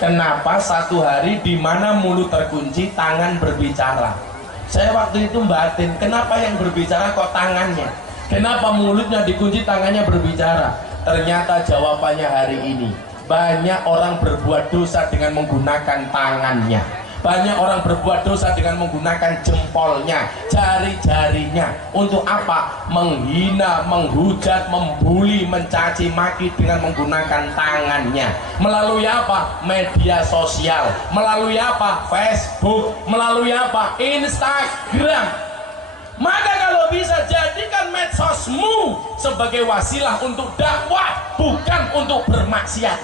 Kenapa satu hari di mana mulut terkunci, tangan berbicara? Saya waktu itu batin, kenapa yang berbicara kok tangannya? Kenapa mulutnya dikunci, tangannya berbicara? Ternyata jawabannya hari ini, banyak orang berbuat dosa dengan menggunakan tangannya. Banyak orang berbuat dosa dengan menggunakan jempolnya, jari-jarinya. Untuk apa? Menghina, menghujat, membuli, mencaci maki dengan menggunakan tangannya. Melalui apa? Media sosial. Melalui apa? Facebook. Melalui apa? Instagram. Maka kalau bisa, jadikan medsosmu sebagai wasilah untuk dakwah, bukan untuk bermaksiat.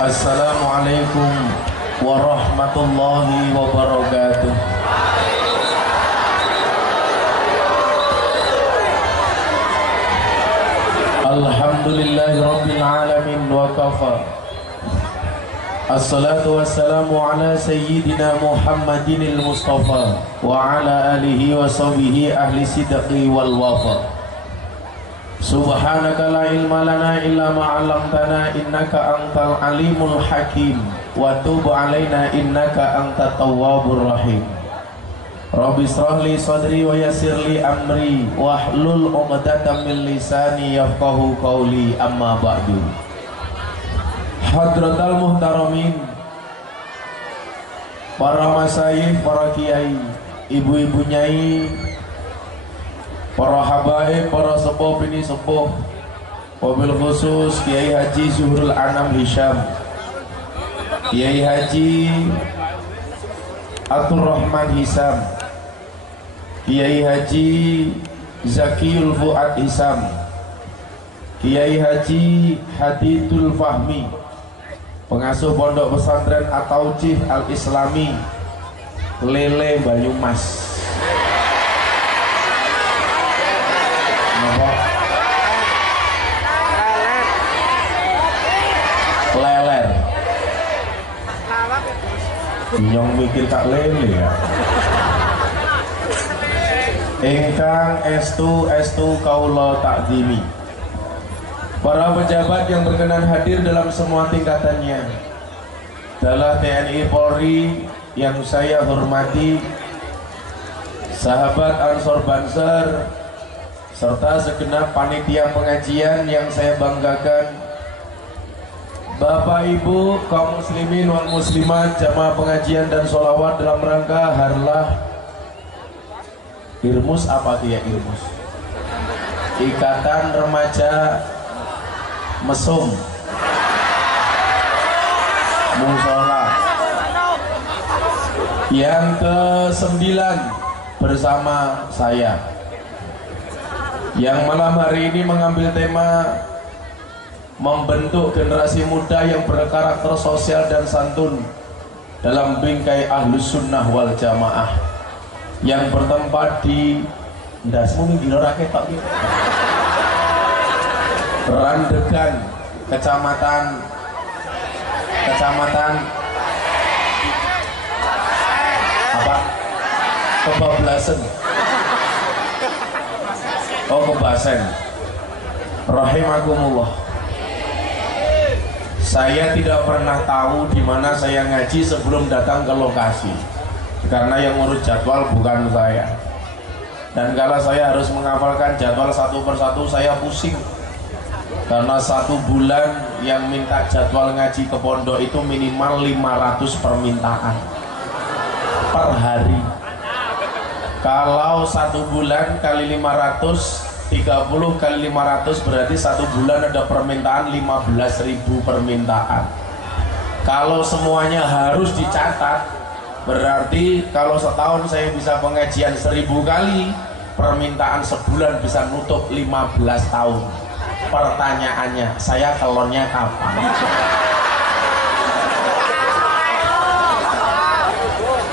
Assalamualaikum warahmatullahi wabarakatuh. Alhamdulillahi rabbil alamin wa kafa. Assalatu wassalamu ala sayyidina Muhammadinil Mustafa wa ala alihi wa sahbihi ahli sidqi wal wafa. Subhanaka la ilma lana illa ma 'allamtana innaka antal alimul hakim wa tub 'alaina innaka antat tawwabur rahim. Rabbi shrah li sadri wa yassir li amri wahlul 'uqdatam min lisani yafqahu qawli, amma ba'du. Hadratal muhtaramin, para masyayikh, para kiai, ibu-ibu nyai, para habaib, para sepuh bini sepuh, wabil khusus Kiai Haji Zuhrul Anam Hisham, Kiai Haji Atur Rahman Hisam, Kiai Haji Zakiyul Fuad Hisam, Kiai Haji Hadidul Fahmi, pengasuh pondok pesantren At-Tauqih Al-Islami Lele Banyumas. Leler nyong mikir kak lele ya. Ingkang estu kaula takdimi, para pejabat yang berkenan hadir dalam semua tingkatannya, adalah TNI Polri yang saya hormati, sahabat Ansor Banser, serta segenap panitia pengajian yang saya banggakan, Bapak Ibu kaum muslimin wal muslimat, jamaah pengajian dan sholawat dalam rangka harlah Irmus, apa dia Irmus? Ikatan Remaja Mesum Musola yang ke-9 bersama saya, yang malam hari ini mengambil tema membentuk generasi muda yang berkarakter sosial dan santun dalam bingkai Ahlus Sunnah wal Jamaah, yang bertempat di ndasmu ning dina raketok iki, Randegan, kecamatan apa? Kebablasan. Oh, Kebasen. Rahimakumullah. Saya tidak pernah tahu di mana saya ngaji sebelum datang ke lokasi, karena yang ngurus jadwal bukan saya. Dan kalau saya harus menghafalkan jadwal satu persatu, saya pusing. Karena 1 bulan yang minta jadwal ngaji ke pondok itu minimal 500 permintaan per hari. Kalau 1 bulan kali 500, 30 kali 500 berarti 1 bulan ada permintaan 15.000 permintaan. Kalau semuanya harus dicatat, berarti kalau setahun saya bisa pengajian 1000 kali, permintaan sebulan bisa nutup 15 tahun. Pertanyaannya, saya kelonnya kapan?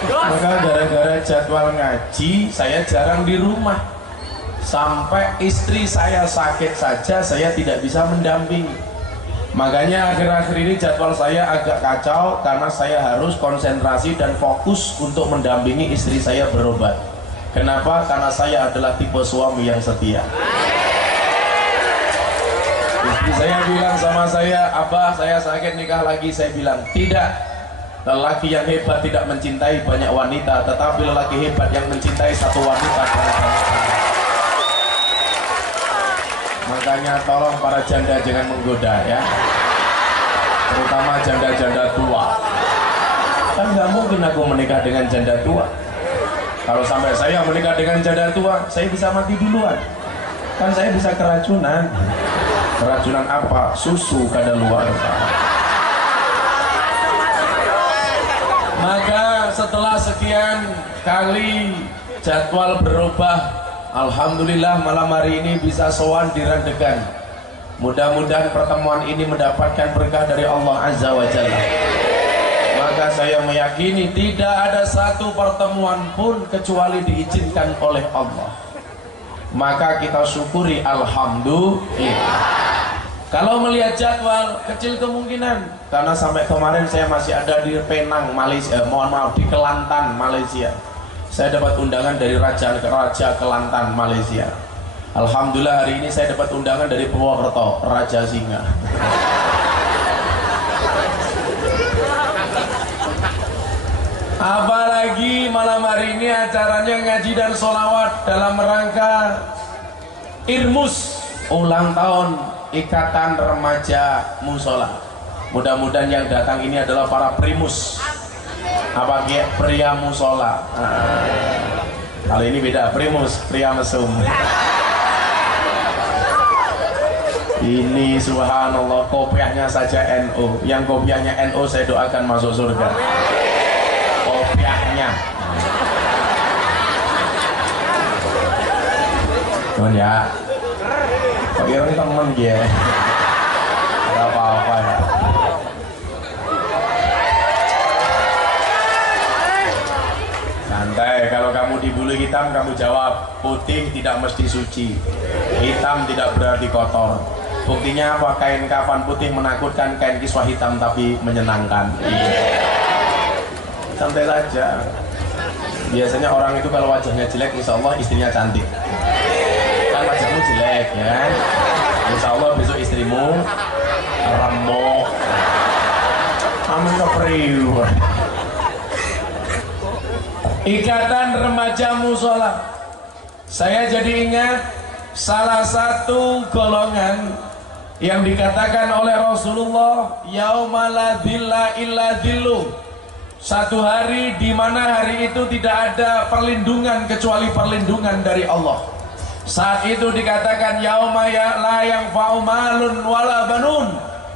Maka gara-gara jadwal ngaji, saya jarang di rumah. Sampai istri saya sakit saja saya tidak bisa mendampingi. Makanya akhir-akhir ini jadwal saya agak kacau, karena saya harus konsentrasi dan fokus untuk mendampingi istri saya berobat. Kenapa? Karena saya adalah tipe suami yang setia. Saya bilang sama saya, Abah saya sakit nikah lagi. Saya bilang tidak, lelaki yang hebat tidak mencintai banyak wanita, tetapi lelaki hebat yang mencintai satu wanita. Makanya tolong para janda jangan menggoda ya, terutama janda-janda tua. Kan nggak mungkin aku menikah dengan janda tua. Kalau sampai saya menikah dengan janda tua, saya bisa mati duluan. Kan saya bisa keracunan. Keracunan apa? Susu kadaluarsa. Maka setelah sekian kali jadwal berubah, alhamdulillah malam hari ini bisa sowan di Randegan. Mudah-mudahan pertemuan ini mendapatkan berkah dari Allah Azza wa Jalla. Maka saya meyakini tidak ada satu pertemuan pun kecuali diizinkan oleh Allah. Maka kita syukuri alhamdulillah. Kalau melihat jadwal kecil kemungkinan, karena sampai kemarin saya masih ada di Penang, Malaysia, di Kelantan, Malaysia. Saya dapat undangan dari Raja Kelantan, Malaysia. Alhamdulillah hari ini saya dapat undangan dari Purwokerto, Raja Singa. Apalagi malam hari ini acaranya ngaji dan sholawat dalam rangka Irmus, ulang tahun Ikatan Remaja Musola. Mudah-mudahan yang datang ini adalah para primus, apa ya, pria musola. Kali ini beda, primus, pria mesum. Ini subhanallah, kopiahnya saja NU. Yang kopiahnya NU saya doakan masuk surga. Kopiahnya. Cuman ya, kok kira temen dia, gak apa-apa ya. Santai, kalau kamu di bulu hitam kamu jawab putih tidak mesti suci, hitam tidak berarti kotor. Buktinya apa? Kain kafan putih menakutkan, kain kiswah hitam tapi menyenangkan. Santai saja. Biasanya orang itu kalau wajahnya jelek, insya Allah istrinya cantik. Kan wajahmu jelek ya, insya Allah besok istrimu remuk. Amin kepriu. Ikatan Remaja Musola. Saya jadi ingat salah satu golongan yang dikatakan oleh Rasulullah, yauma la dhilla illa dhillu. Satu hari di mana hari itu tidak ada perlindungan kecuali perlindungan dari Allah. Saat itu dikatakan yauma ya la yanfa'u malun wala banun.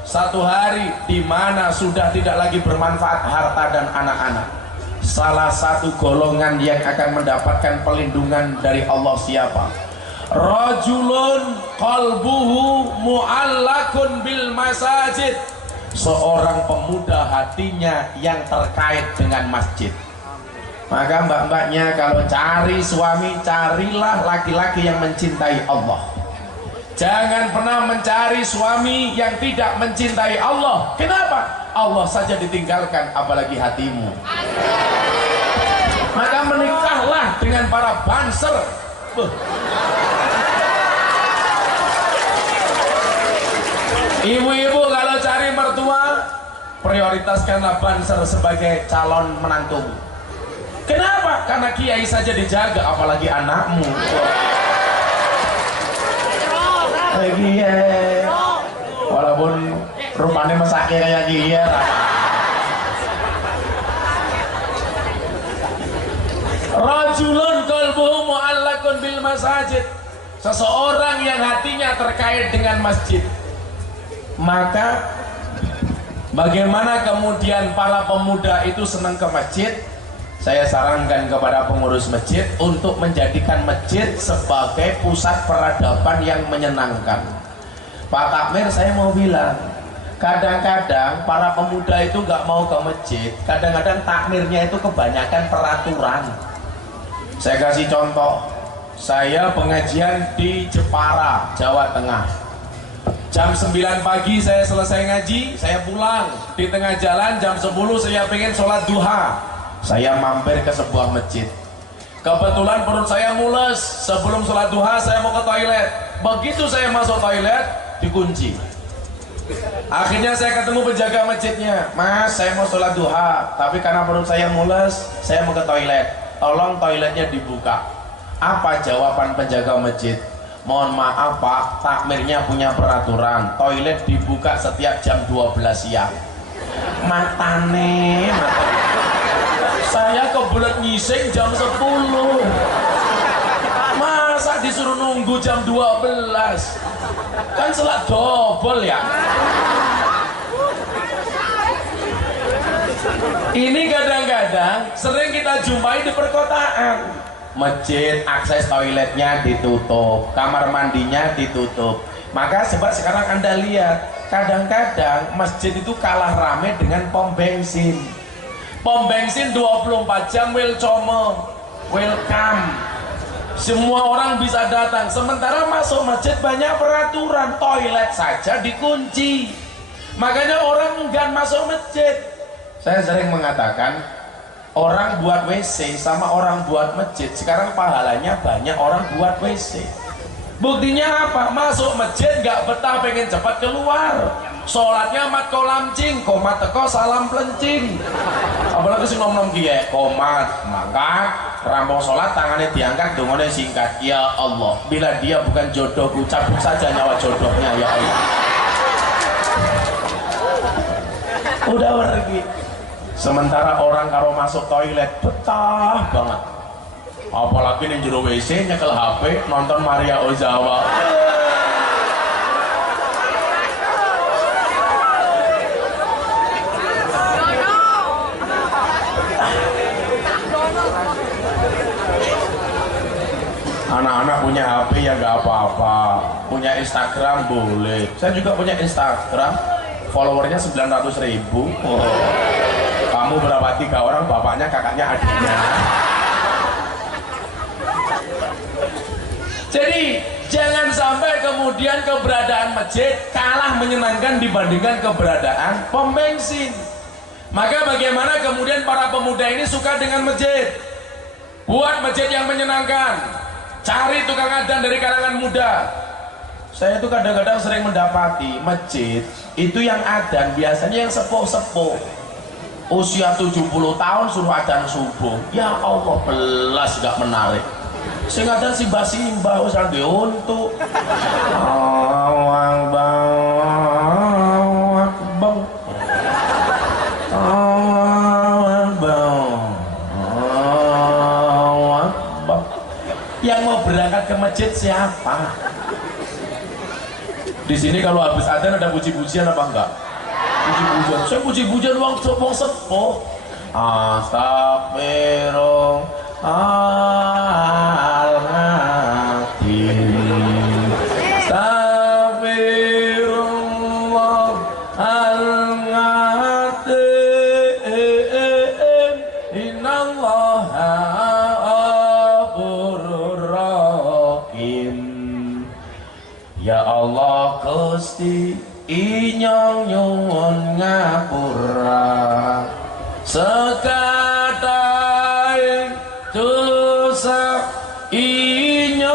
Satu hari di mana sudah tidak lagi bermanfaat harta dan anak-anak. Salah satu golongan yang akan mendapatkan perlindungan dari Allah siapa? Rajulun qalbuhu mu'allakun bil masajid. Seorang pemuda hatinya yang terkait dengan masjid. Maka mbak-mbaknya kalau cari suami, carilah laki-laki yang mencintai Allah. Jangan pernah mencari suami yang tidak mencintai Allah. Kenapa? Allah saja ditinggalkan, apalagi hatimu. Maka menikahlah dengan para banser. Ibu-ibu kalau cari mertua, prioritaskanlah banser sebagai calon menantu. Kenapa? Karena kiai saja dijaga, apalagi anakmu. Kiai, walaupun rupanya mesake kayak kiai. Rajulun qalbuhu mu'allakun bil masajid. Seseorang yang hatinya terkait dengan masjid. Maka bagaimana kemudian para pemuda itu senang ke masjid? Saya sarankan kepada pengurus masjid untuk menjadikan masjid sebagai pusat peradaban yang menyenangkan. Pak Takmir, saya mau bilang, kadang-kadang para pemuda itu nggak mau ke masjid. Kadang-kadang takmirnya itu kebanyakan peraturan. Saya kasih contoh, saya pengajian di Jepara, Jawa Tengah. Jam 9 pagi saya selesai ngaji, saya pulang. Di tengah jalan jam 10 saya pengen sholat duha. Saya mampir ke sebuah masjid. Kebetulan perut saya mules. Sebelum sholat duha saya mau ke toilet. Begitu saya masuk toilet, dikunci. Akhirnya saya ketemu penjaga masjidnya. Mas, saya mau sholat duha, tapi karena perut saya mules, saya mau ke toilet. Tolong toiletnya dibuka. Apa jawaban penjaga masjid? Mohon maaf Pak, takmirnya punya peraturan, toilet dibuka setiap jam 12 siang. Matane. Saya kebelet ngising jam 10. Masa disuruh nunggu jam 12? Kan selat double ya. Ini kadang-kadang sering kita jumpai di perkotaan. Masjid akses toiletnya ditutup, kamar mandinya ditutup. Maka sebab sekarang Anda lihat, kadang-kadang masjid itu kalah rame dengan pom bensin. Pom bensin 24 jam welcome. Semua orang bisa datang. Sementara masuk masjid banyak peraturan, toilet saja dikunci. Makanya orang enggan masuk masjid. Saya sering mengatakan, orang buat WC sama orang buat masjid sekarang pahalanya banyak orang buat WC. Buktinya apa? Masuk masjid nggak betah, pengen cepat keluar. Sholatnya mat kolamcing, komat teko salam pelencing. Apalagi sing nom-nom kiye, komat mangkat, rampung sholat tangannya diangkat, dungane singkat. Ya Allah, bila dia bukan jodohku, cabut saja nyawa jodohnya ya Allah. Udah pergi. Sementara orang kalau masuk toilet betah banget. Apalagi ning jero WC nyekel HP nonton Maria Ozawa. Anak-anak punya HP ya nggak apa-apa, punya Instagram boleh. Saya juga punya Instagram, followernya 900.000. Oh. Kamu berapa? 3 orang, bapaknya, kakaknya, adiknya. Jadi jangan sampai kemudian keberadaan masjid kalah menyenangkan dibandingkan keberadaan pom bensin. Maka bagaimana kemudian para pemuda ini suka dengan masjid? Buat masjid yang menyenangkan. Cari tukang adzan dari kalangan muda. Saya itu kadang-kadang sering mendapati masjid itu yang adzan biasanya yang sepuh-sepuh. Usia 70 tahun suruh adzan subuh. Ya Allah, belas gak menarik. Sing adzan simbah-simbah wis nang untuk. Awang bang. Yang mau berangkat ke masjid siapa? Di sini kalau habis adzan ada puji-pujian apa enggak? Puji-pujian. Saya puji-pujian uang sepuh. Astagfirullahaladzim. Astagfirullahaladzim. Innallaha ya Allah Gusti inyong nyuwun ngapura sekadaing dosa inyong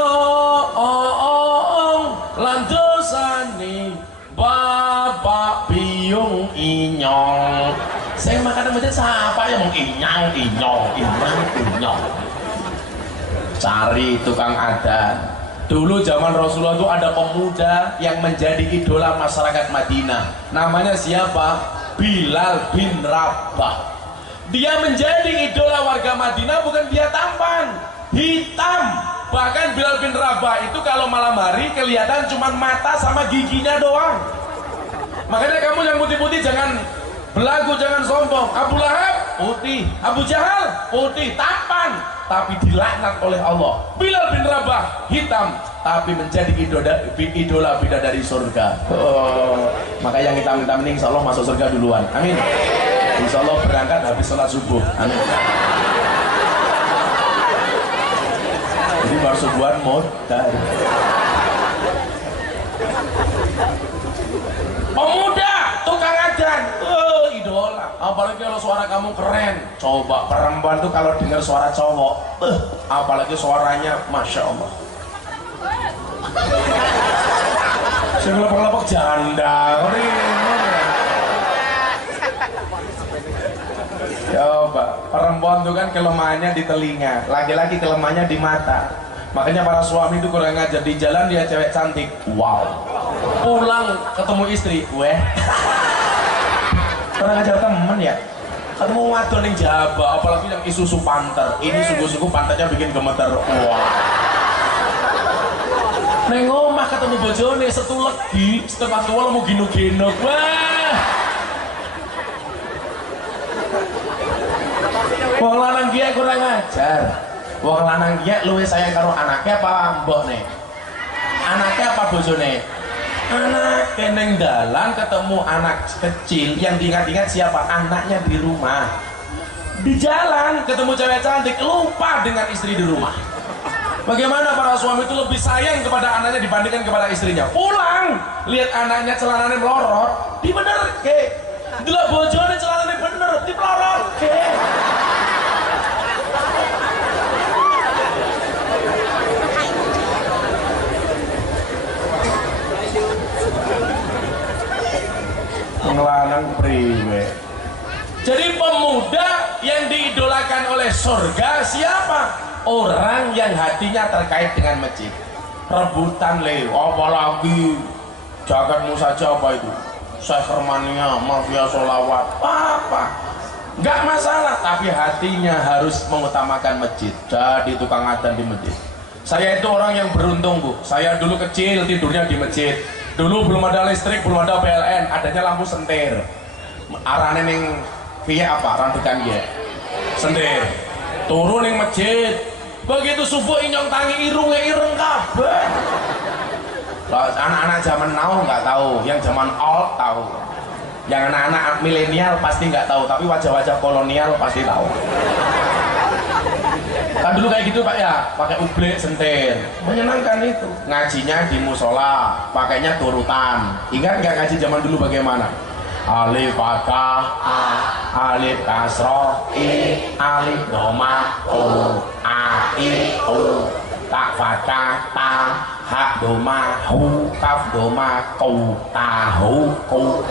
lan dosani bapak biung inyong. Saya makan masjid siapa yang mau inyong. Cari tukang adzan. Dulu zaman Rasulullah itu ada pemuda yang menjadi idola masyarakat Madinah. Namanya siapa? Bilal bin Rabah. Dia menjadi idola warga Madinah bukan dia tampan, hitam. Bahkan Bilal bin Rabah itu kalau malam hari kelihatan cuma mata sama giginya doang. Makanya kamu yang putih-putih jangan belagu, jangan sombong. Abu Lahab putih, Abu Jahal putih, tampan, tapi dilaknat oleh Allah. Bilal bin Rabah hitam, tapi menjadi idola bidadari surga. Maka yang hitam-hitam ini insya Allah masuk surga duluan. Amin. Insya Allah berangkat habis sholat subuh. Amin. Jadi baru subuhan modal. Pemuda tukang adzan, idola. Apalagi kalau suara kamu keren. Coba perempuan tuh kalau dengar suara cowok, apalagi suaranya masya Allah. Sing lepek-lepek janda. Coba, perempuan itu kan kelemahannya di telinga, laki-laki kelemahannya di mata. Makanya para suami itu kurang ngajar, di jalan dia cewek cantik, wow. Pulang ketemu istri, weh. Kurang ngajar temen ya. Ketemu wadon yang jaba, apalagi yang Isuzu Panther. Ini sungguh-sungguh pantatnya bikin gemeter. Wah. Neng omah ketemu bojone setu legi, setengah tua mau gino-gino. Wah. Wong lanang kia kurang ajar. Wong lanang kia luwih sayang karo anaknya apa mbokne? Anaknya apa bojone? Anak keneng dalan ketemu anak kecil yang diingat-ingat siapa? Anaknya di rumah. Di jalan ketemu cewek cantik, lupa dengan istri di rumah. Bagaimana para suami itu lebih sayang kepada anaknya dibandingkan kepada istrinya? Pulang lihat anaknya celananya melorot, dibener ke. Dila bojone celananya bener, dipelorot ke. Ngelanang priwe. Jadi pemuda yang diidolakan oleh surga siapa? Orang yang hatinya terkait dengan masjid. Rebutan le, apalagi jagatmu saja apa itu? Syekh Hermania, mafia sholawat, apa? Nggak masalah, tapi hatinya harus mengutamakan masjid. Jadi tukang adzan di masjid. Saya itu orang yang beruntung, Bu. Saya dulu kecil tidurnya di masjid. Dulu belum ada listrik, belum ada PLN, adanya lampu sentir. Arane ning piye apa? Randukan ya. Sentir. Turun ning masjid. Begitu subuh inyong tangi irungnya ireng kabeh. Lah anak-anak zaman now nggak tahu, yang zaman old tahu. Yang anak-anak milenial pasti nggak tahu, tapi wajah-wajah kolonial pasti tahu. Kan dulu kayak gitu Pak ya, pakai ublek sentir, menyenangkan itu. Ngajinya di musola, pakainya turutan. Ingat nggak ngaji zaman dulu bagaimana? Alif fathah a, alif kasroh i, alif doma u, a i u, tak fathah ta, hak doma hu, kaf doma ku, tahu ku.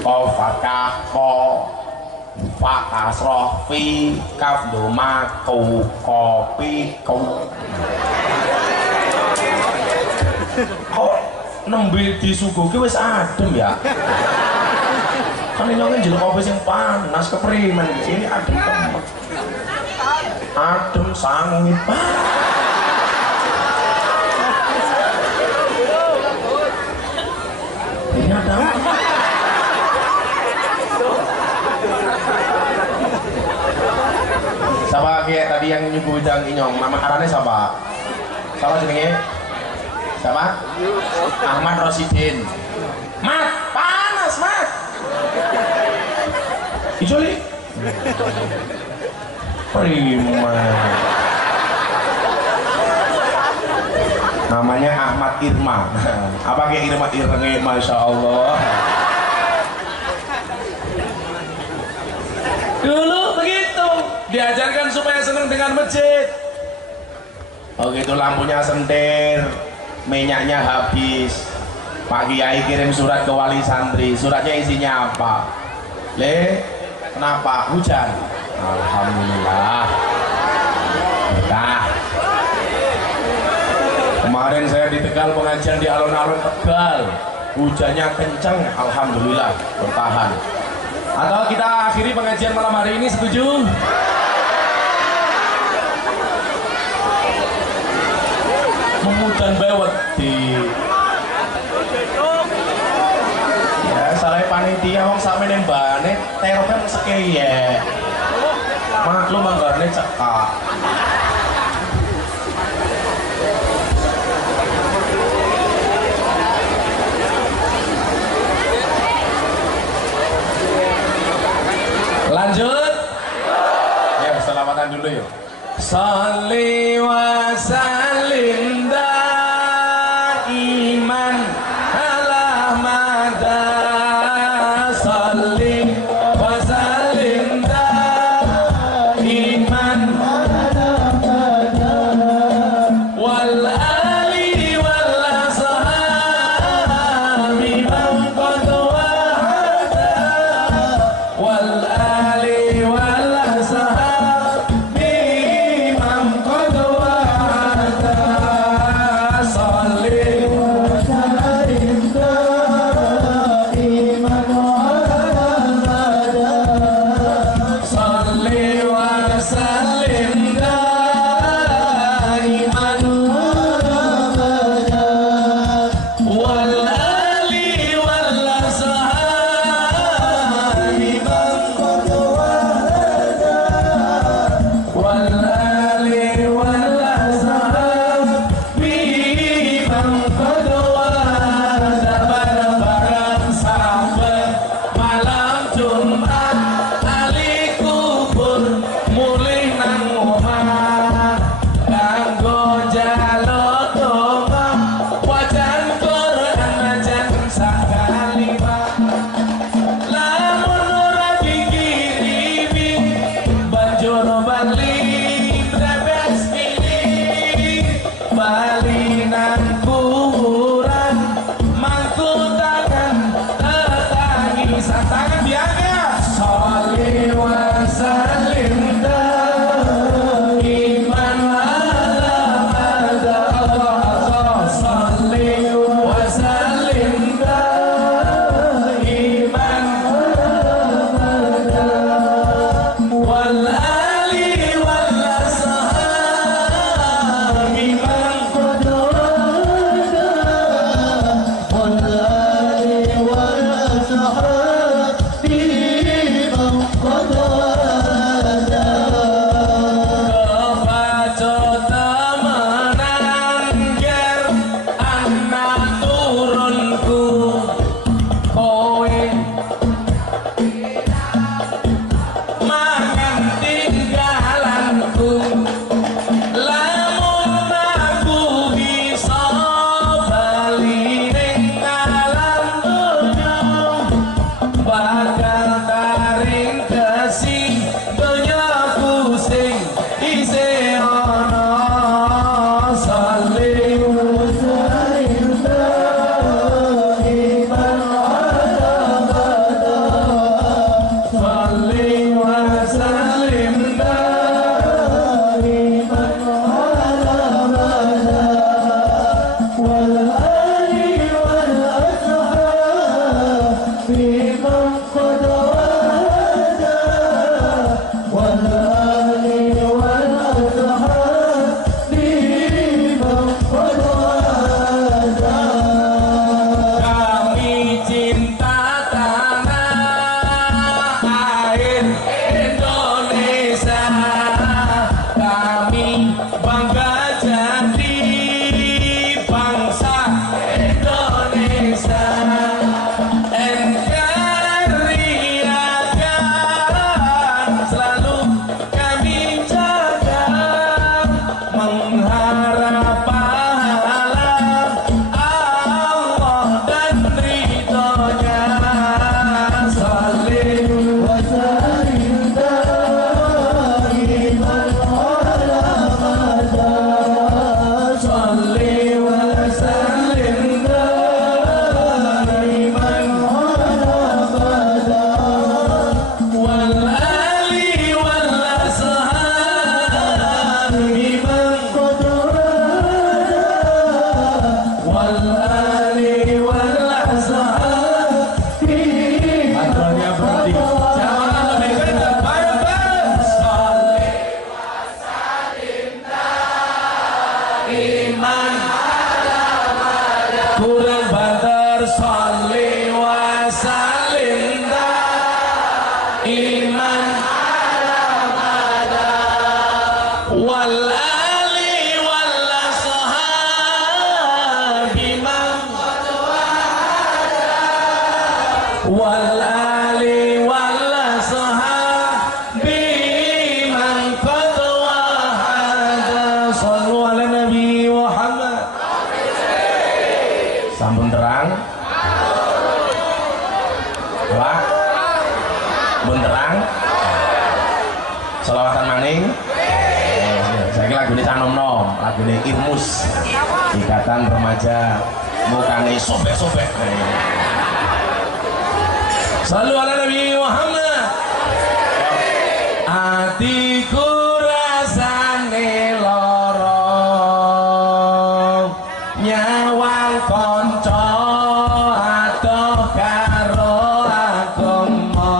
Ko fathah ko, fa kasroh fi, kaf doma ku, kopi ku. Kok nembe disuguhke wis adem ya? Kan nyongke njeluk kopi sing panas keprimen, ini adem temen. Adem sangi Pak. Ini ada apa? Siapa kayak tadi yang nyuguh jang inyong, nama arane siapa? Siapa jenenge? Siapa? Ahmad Rosidin. Mat, panas Mat. Ijoli. Prima. Namanya Ahmad Irma. Apa kayak Irma Irenge, masya Allah. Dulu begitu, diajarkan supaya senang dengan masjid. Oh gitu, lampunya sentir, minyaknya habis. Pak Kiai kirim surat ke wali santri, suratnya isinya apa? Le, kenapa? Hujan. Alhamdulillah. Berkah. Kemarin saya di Tegal pengajian di alun-alun Tegal, hujannya kencang, alhamdulillah bertahan. Atau kita akhiri pengajian malam hari ini, setuju? Memudan bewet di ya salah panitia wong sampe nembane teropnya sekeye maklum anggarane cekak. Lanjut ya, selamatan dulu yuk. Sholli wa sallim daiman ala mada, sholli wa sallim daiman ala wal ali wal sahabi man qad wahada sallu ala nabi Muhammad. Sampun terang wah bunterang selawatan maning. Saya lagu ini canom-nom, lagu ini Irmus, Ikatan Remaja mukane sobek-sobek. Selalu ala Nabi Muhammad. Atiku rasane lara, nyawang konco adoh karo agama.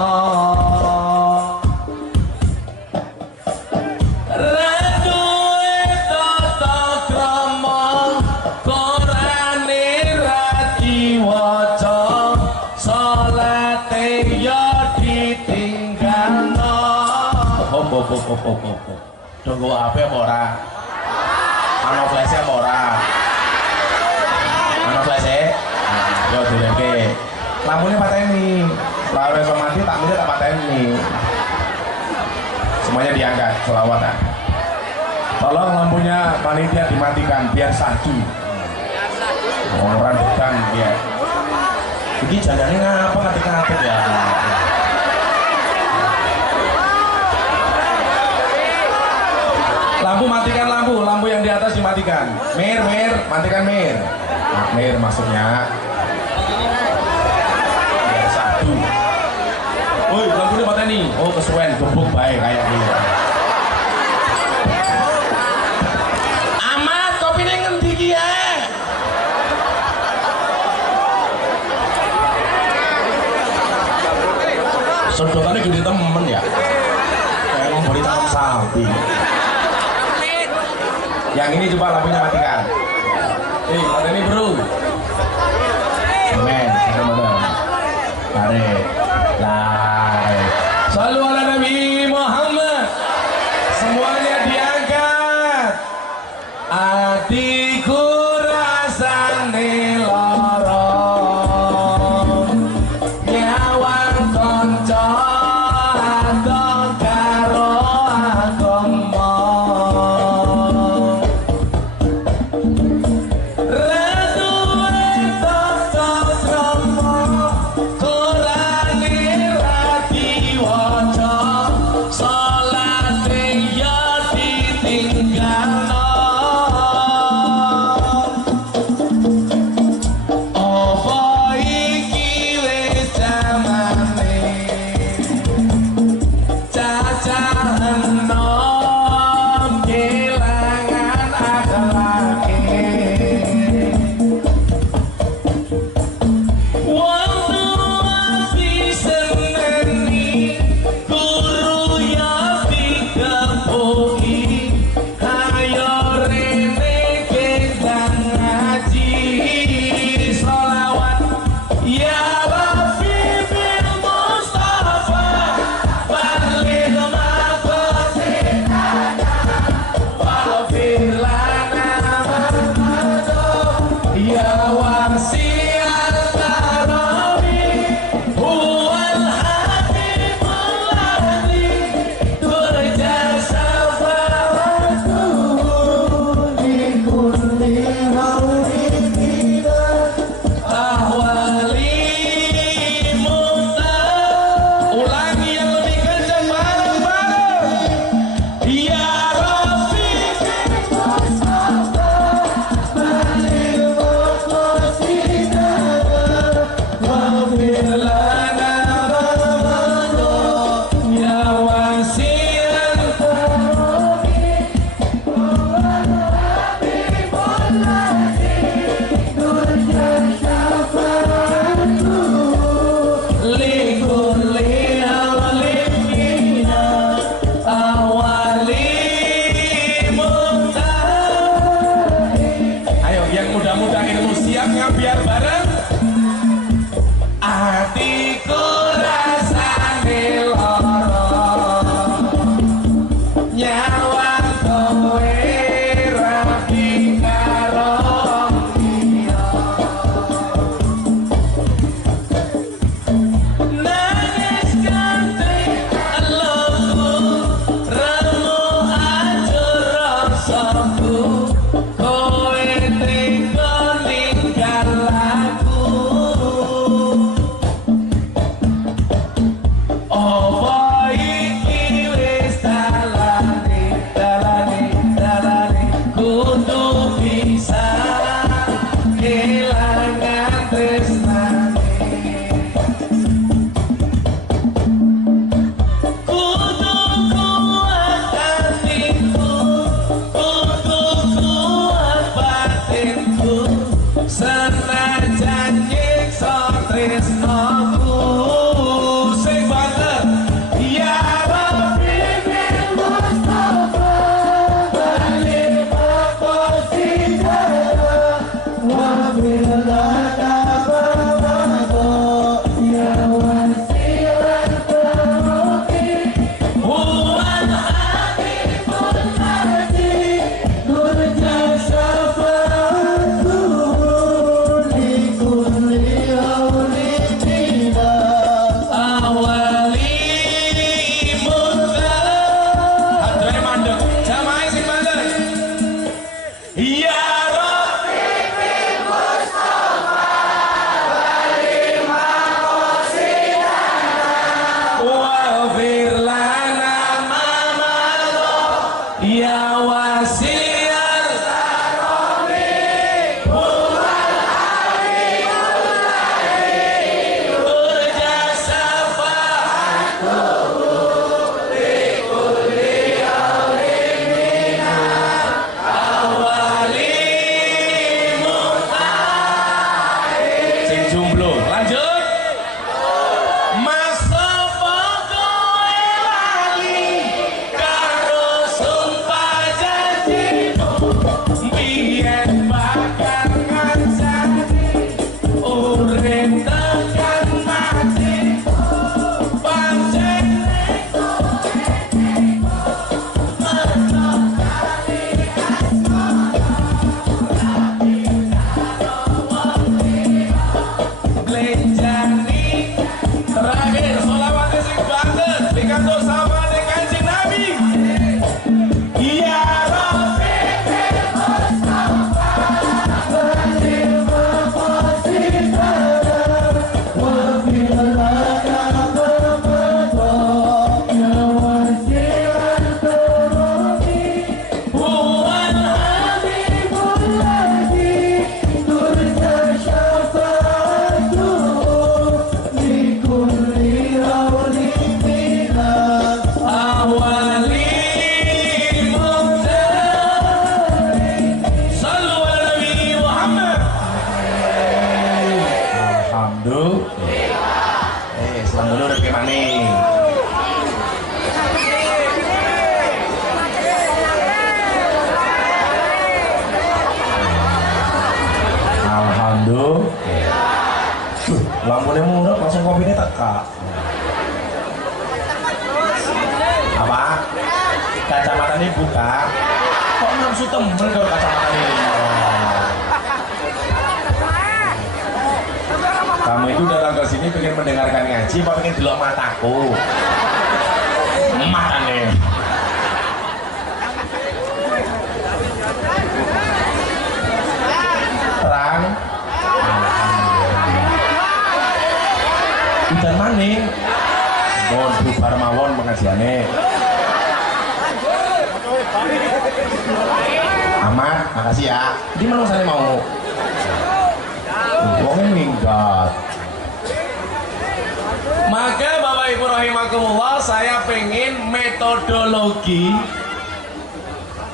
Tunggu apa ya ora? Ano flash ya ora? Ano flash ya? Yo dileke. Lampunya pateni. Lalu yang mati tak mesti tak pateni. Semuanya diangkat selawatan. Tolong lampunya panitia dimatikan biar sadu. Orang bukan dia. Ini jadinya ngapa ngatik-ngatik ya? Lampu matikan, lampu yang di atas dimatikan. Mir, matikan mir. Nah, mir maksudnya. Biar satu. Woi, lampunya mati nih. Oh, kesuwen, gebuk baik kayak gini. Amat, kopinya ngendi ki ya? Sedotannya gede temen ya. Kayak ngomong di tangan sapi. Yang ini coba lampunya matikan. Mati ini bro. Men, benar. Tarik. Lai. Selalu ala Nabi Muhammad. Semuanya diangkat. Atiku rasane lara, nyawang konco adoh karo agama. Ratu Lenjani terakhir sholawat sing banget dikantos sama Kanjeng Nabi. Ya Rabbi lampunya murah langsung kopinya teka. Apa? Kacamatanya buka. Kok nafsu temen kalau kacamatanya ini? Kamu itu datang ke sini pengen mendengarkan ngaji, apa pengen delok mataku? Matane. Terang. Udan maning. Mohon bubar mawon pengajiane. Amat, makasih ya. Di mana saya mau? Wongnya minggat. Maka Bapak Ibu rahimakumullah, saya pengen metodologi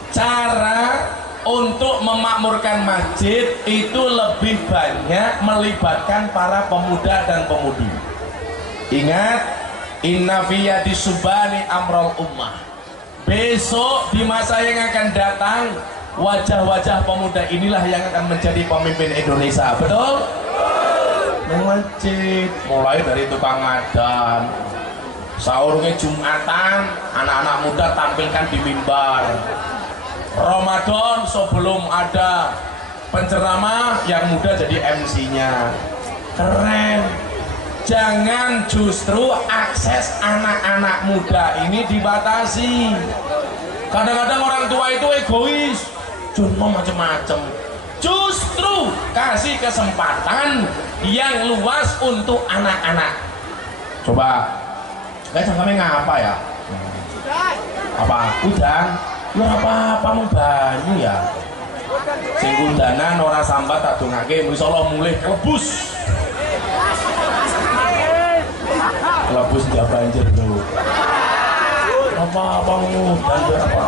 cara untuk memakmurkan masjid itu lebih banyak melibatkan para pemuda dan pemudi. Ingat, inna fiyadi subani amrul ummah. Besok di masa yang akan datang, wajah-wajah pemuda inilah yang akan menjadi pemimpin Indonesia. Betul? Masjid mulai dari tukang adan, sahurnya Jumatan, anak-anak muda tampilkan di mimbar. Ramadan sebelum ada penceramah, yang muda jadi MC-nya. Keren. Jangan justru akses anak-anak muda ini dibatasi. Kadang-kadang orang tua itu egois, cuma macem-macem. Justru kasih kesempatan yang luas untuk anak-anak. Coba, kami ngapa ya? Apa? Udan? Ya apa-apa mau banyu ya. Sing kundanan ora sambat tak dongake, insyaallah mulih klebus. Klebus dia banjir tuh. Apa-apa mau banjir apa?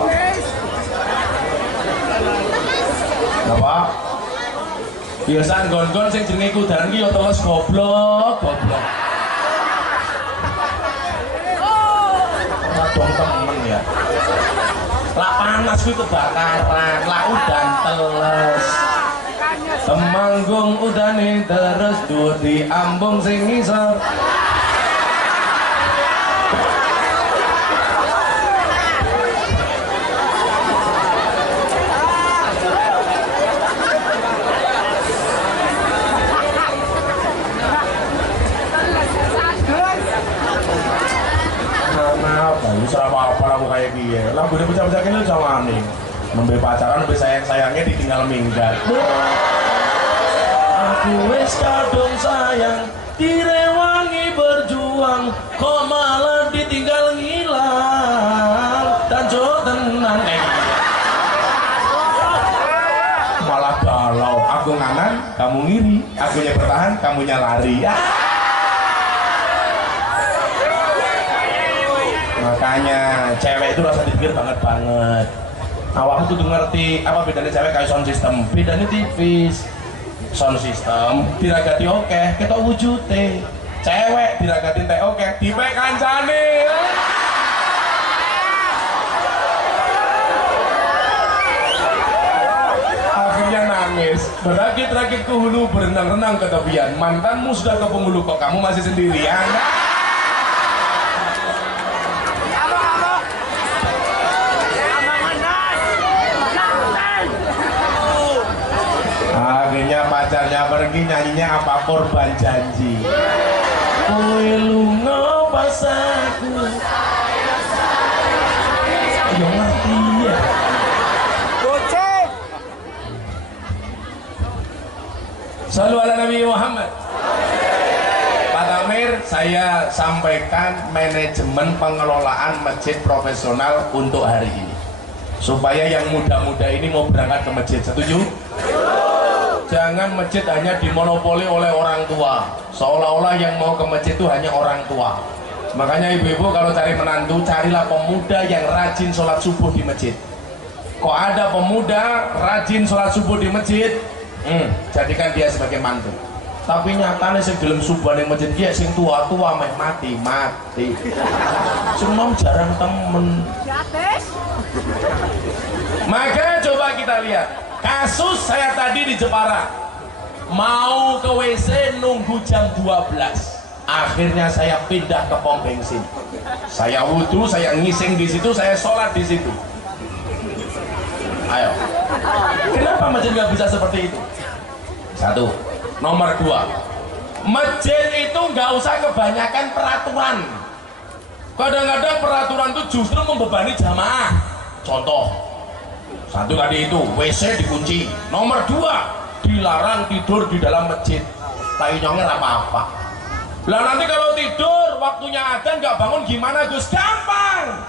Apa? Biasaan gon-gon sing jenenge kudanan ki ya terus goblok. Radong temen ya. Lah panas kuwi kebakaran, lah udan teles. Temanggung udane terus dhuwur di ambung sing ngisor. Apa aku kayak dia lah udah pecah-pecah ini sama nih nembe pacaran nembe sayang-sayangnya ditinggal minggat. Aku wes kadung sayang direwangi berjuang kok malah ditinggal ngilang dan tenan malah galau. Aku nganan kamu ngiri, akunya bertahan kamunya lari. Makanya cewek itu rasa dipikir banget. Awak itu ngerti apa bedanya cewek kayak sound system. Bedanya tipis. Sound system diragati oke, kita wujudnya. Cewek diragatin teh oke, dipek kancane. Akhirnya nangis. Berakit-rakit ke hulu, berenang-renang ke tepian. Mantanmu sudah ke penghulu, kok kamu masih sendirian? Akhirnya pacarnya Saya pergi nyanyinya apa? Korban janji. Kowe lunga pas aku. Ya ngerti ya. Gocek. Shallu ala Nabi Muhammad. Pak Tamir, saya sampaikan manajemen pengelolaan masjid profesional untuk hari ini, supaya yang muda-muda ini mau berangkat ke masjid. Setuju? Jangan masjid hanya dimonopoli oleh orang tua, seolah-olah yang mau ke masjid itu hanya orang tua. Makanya ibu-ibu kalau cari menantu, carilah pemuda yang rajin sholat subuh di masjid. Kok ada pemuda rajin sholat subuh di masjid, jadikan dia sebagai mantu. Tapi nyatanya sing gelem subuh ning masjid dia sing tua-tua meh mati. Semua jarang temen. Maka coba kita lihat kasus saya tadi di Jepara, mau ke WC nunggu jam 12, akhirnya saya pindah ke pom bensin. Saya wudhu, saya ngising di situ, saya sholat di situ. Ayo, kenapa masjid nggak bisa seperti itu? Satu. Nomor dua, masjid itu nggak usah kebanyakan peraturan. Kadang-kadang peraturan itu justru membebani jamaah. Contoh, satu tadi itu WC dikunci. Nomor dua, dilarang tidur di dalam masjid. Tai nyongnya apa-apa. Lah nanti kalau tidur waktunya adzan nggak bangun gimana Gus? Gampang.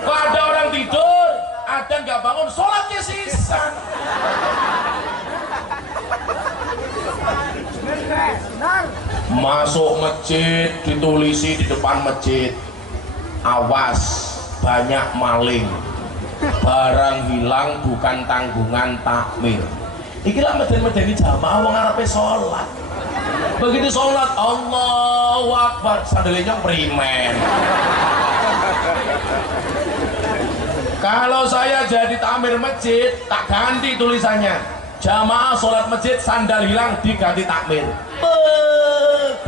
Kalau ada orang tidur, adzan nggak bangun, sholatnya sisa. Masuk masjid ditulisi di depan masjid, awas banyak maling, barang hilang bukan tanggungan takmir. Ikilah medeni jamaah wong arepe sholat. Begitu sholat Allahu Akbar, sandalnya primen. Kalau saya jadi takmir masjid, tak ganti tulisannya. Jamaah sholat masjid sandal hilang diganti takmir.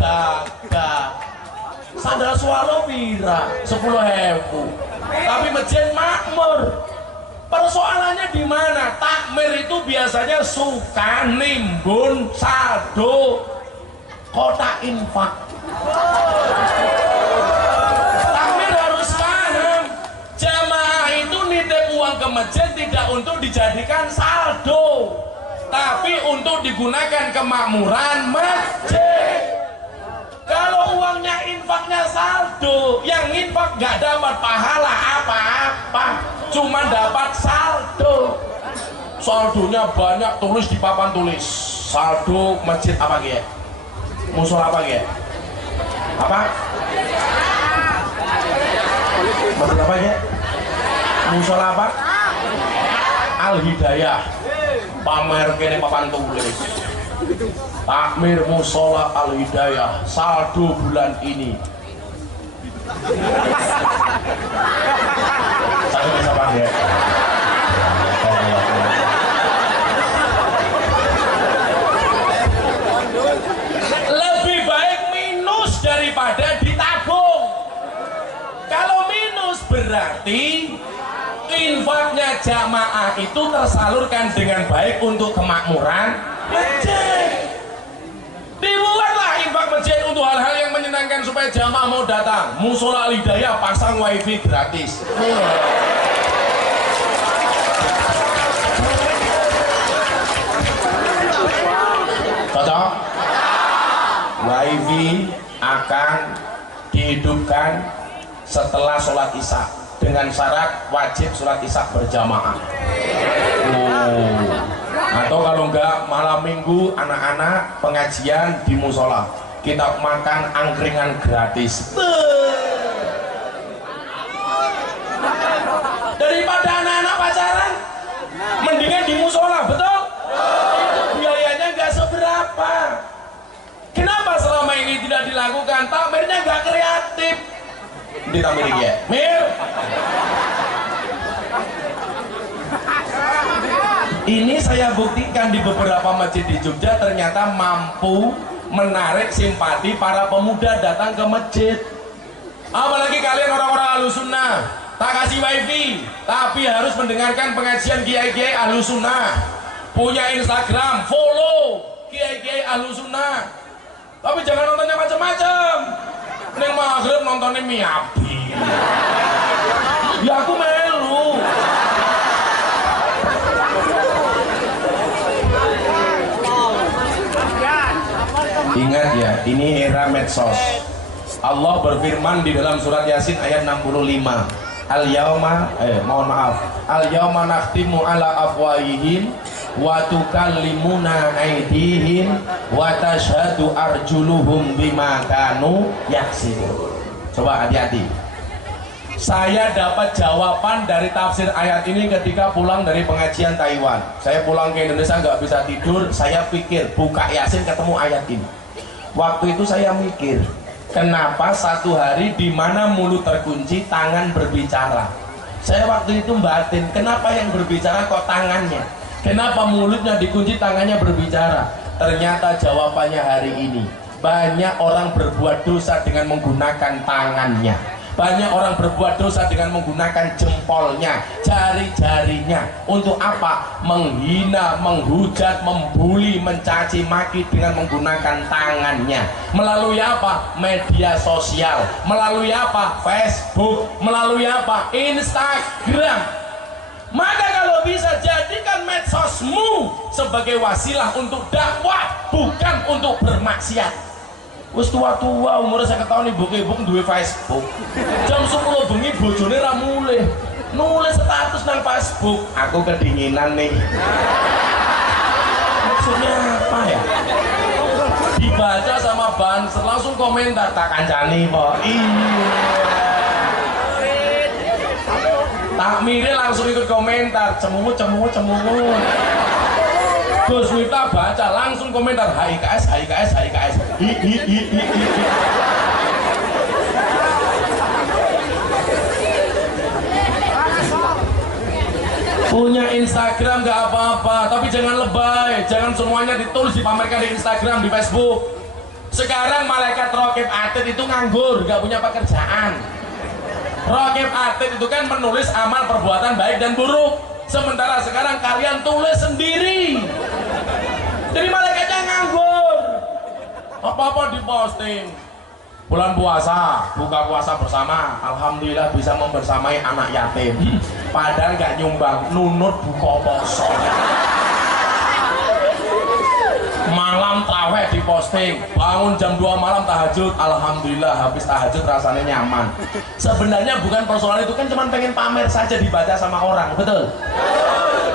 Gagah. Sandal swallow pira 10.000. Tapi masjid makmur. Persoalannya di mana? Takmir itu biasanya suka nimbun saldo kotak infak. Takmir harus paham, jamaah itu nitip uang ke masjid tidak untuk dijadikan saldo, tapi untuk digunakan kemakmuran masjid. Kalau uangnya infaknya saldo, yang infak nggak dapat pahala apa-apa, cuma dapat saldo. Saldonya banyak, tulis di papan tulis saldo masjid apa gitu, musola apa gitu, apa masjid apa gitu, musola apa, Al Hidayah, pamer kene papan tulis takmir musola Al Hidayah saldo bulan ini. Saya bisa pakai. Lebih baik minus daripada ditabung. Kalau minus berarti infaknya jamaah itu tersalurkan dengan baik untuk kemakmuran masjid. Dibuatlah infak masjid untuk hal-hal yang menyenangkan supaya jamaah mau datang. Musola Al Hidayah pasang wifi gratis. Cocok? Wifi akan dihidupkan setelah sholat isya dengan syarat wajib sholat isya berjamaah. Atau kalau enggak malam minggu anak-anak pengajian di musola, kita makan angkringan gratis. Daripada anak-anak pacaran, mendingan di musola, betul? Itu biayanya enggak seberapa. Kenapa selama ini tidak dilakukan? Takmirnya enggak kreatif. Ditamir ya, Mir. Ini saya buktikan di beberapa masjid di Jogja ternyata mampu menarik simpati para pemuda datang ke masjid. Apalagi kalian orang-orang Ahlussunnah, tak kasih wifi, tapi harus mendengarkan pengajian kiai-kiai Ahlussunnah. Punya Instagram, follow, kiai-kiai ahlu sunnah. Tapi jangan nontonnya macam-macam. Neng maghrib nontonnya Miyabi. Ya aku melu. Ingat ya, ini era medsos. Allah berfirman di dalam surat Yasin ayat 65. Mohon maaf. Al-yauma nakhtimu ala afwahihim wa tukallimuna aydihim wa tashhadu arjuluhum bima kanu yaksibun. Coba hati-hati. Saya dapat jawaban dari tafsir ayat ini ketika pulang dari pengajian Taiwan. Saya pulang ke Indonesia nggak bisa tidur, saya pikir buka Yasin ketemu ayat ini. Waktu itu saya mikir, kenapa satu hari di mana mulut terkunci, tangan berbicara. Saya waktu itu batin, kenapa yang berbicara kok tangannya? Kenapa mulutnya dikunci, tangannya berbicara? Ternyata jawabannya hari ini, banyak orang berbuat dosa dengan menggunakan tangannya. Banyak orang berbuat dosa dengan menggunakan jempolnya, jari-jarinya. Untuk apa? Menghina, menghujat, membuli, mencaci maki dengan menggunakan tangannya. Melalui apa? Media sosial. Melalui apa? Facebook. Melalui apa? Instagram. Maka kalau bisa, jadikan medsosmu sebagai wasilah untuk dakwah, bukan untuk bermaksiat. Wis tua-tua umurnya saya ketahui ibu-ibu duwe Facebook. Jam 10 bengi bojone ra mulih. Nulis status nang Facebook, aku kedinginan nih. Maksudnya apa ya? Dibaca sama Banser langsung komentar, tak kancani kok. Iya. Takmire langsung ikut komentar, cemungut. Gus Miftah baca langsung komentar HIKS. Punya Instagram gak apa-apa, tapi jangan lebay, jangan semuanya ditulis dipamerkan di Instagram, di Facebook. Sekarang malaikat Raqib Atid itu nganggur, gak punya pekerjaan. Raqib Atid itu kan menulis amal perbuatan baik dan buruk. Sementara sekarang kalian tulis sendiri. Jadi malaikatnya nganggur. Apa-apa diposting. Bulan puasa, buka puasa bersama. Alhamdulillah bisa membersamai anak yatim. Padahal gak nyumbang, nunut buka puasa. Malam traweh diposting, bangun jam 2 malam tahajud. Alhamdulillah habis tahajud rasanya nyaman. Sebenarnya bukan persoalan itu, kan cuma pengen pamer saja dibaca sama orang, betul?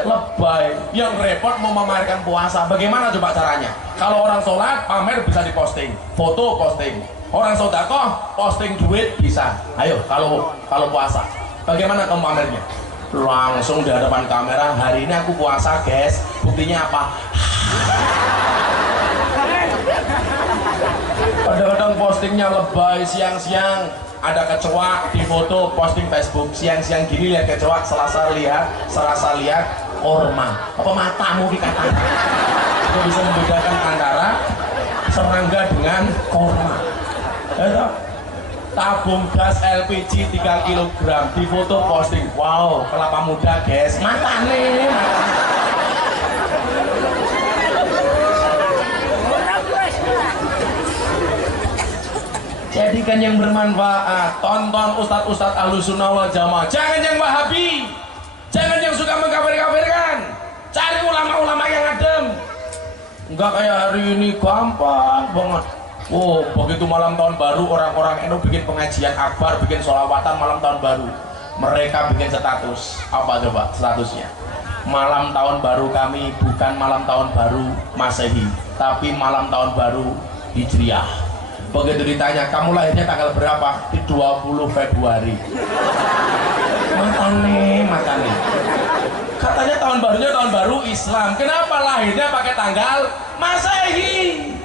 Lebay, yang repot mau memamerkan puasa. Bagaimana coba caranya? Kalau orang sholat pamer bisa diposting, foto posting. Orang sodakoh posting duit bisa. Ayo kalau puasa, bagaimana kamu pamernya? Langsung di hadapan kamera, hari ini aku puasa guys. Buktinya apa? Kadang-kadang postingnya lebay, siang-siang ada kecoa di foto posting Facebook, siang-siang gini lihat kecoa, Selasa lihat korma. Apa matamu dikatakan? Itu bisa membedakan antara serangga dengan korma. Tabung gas LPG 3 kg di foto posting, wow kelapa muda guys, matane. Jadikan yang bermanfaat, tonton ustadz-ustadz Ahlussunnah wal Jamaah, jangan yang Wahabi, jangan yang suka mengkafir-kafirkan, cari ulama-ulama yang adem. Enggak kayak hari ini gampang banget. Oh, begitu malam tahun baru orang-orang NU bikin pengajian akbar, bikin sholawatan malam tahun baru. Mereka bikin status, apa coba statusnya? Malam tahun baru kami bukan malam tahun baru Masehi, tapi malam tahun baru Hijriah. Begitu ditanya, kamu lahirnya tanggal berapa? Di 20 Februari. Matane. Katanya tahun barunya tahun baru Islam. Kenapa lahirnya pakai tanggal Masehi?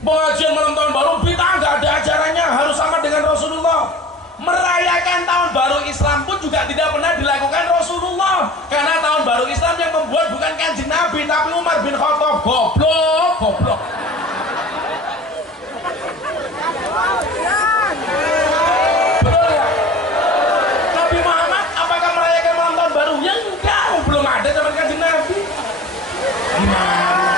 Pengajian malam tahun baru kita nggak ada ajarannya, harus sama dengan Rasulullah. Merayakan tahun baru Islam pun juga tidak pernah dilakukan Rasulullah, karena tahun baru Islam yang membuat bukan Kanjeng Nabi tapi Umar bin Khattab. Goblok. Betul ya? Nabi Muhammad apakah merayakan malam tahun baru? Ya enggak, belum ada zaman Kanjeng Nabi. Gimana?